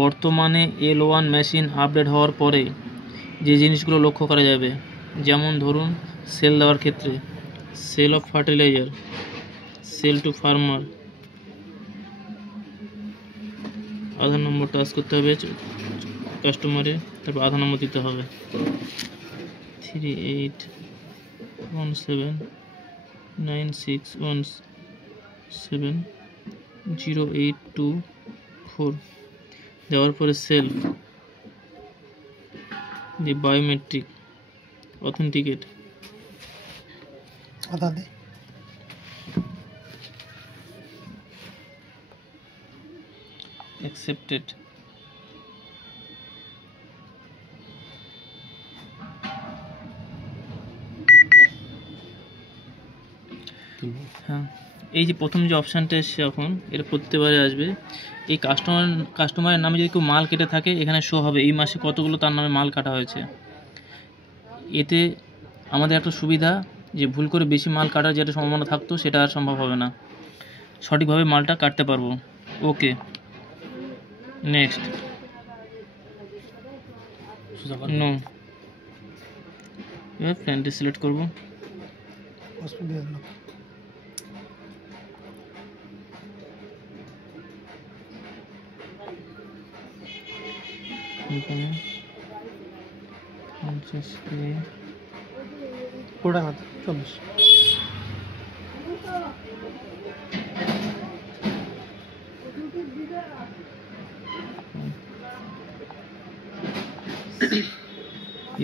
বর্তমানে L1 machine update হওয়ার পরে যে জিনিসগুলো লক্ষ্য করা যাবে, যেমন ধরুন সেল দেওয়ার ক্ষেত্রে sell of fertiliser, sell to farmer, Aadhaar number touch করতে হবে কাস্টমারে, তারপর আধার নম্বর দিতে হবে 381796170824 দেওয়ার পরে সেলফ দি বায়োমেট্রিক অথেন্টিকেট আধার দে accepted. হ্যাঁ, এই যে প্রথম যে অপশানটা এসছে এখন, এটা প্রত্যেকবারে আসবে। এই কাস্টমারের নামে যদি কেউ মাল কেটে থাকে, এখানে শো হবে এই মাসে কতগুলো তার নামে মাল কাটা হয়েছে। এতে আমাদের একটা সুবিধা যে ভুল করে বেশি মাল কাটার যেটা সম্ভাবনা থাকতো সেটা আর সম্ভব হবে না, সঠিকভাবে মালটা কাটতে পারবো। ওকে, নেক্সট। নো, এবার প্ল্যানটি সিলেক্ট করবো।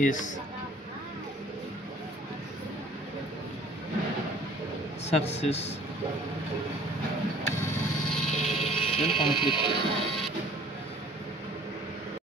Yes, success, complete.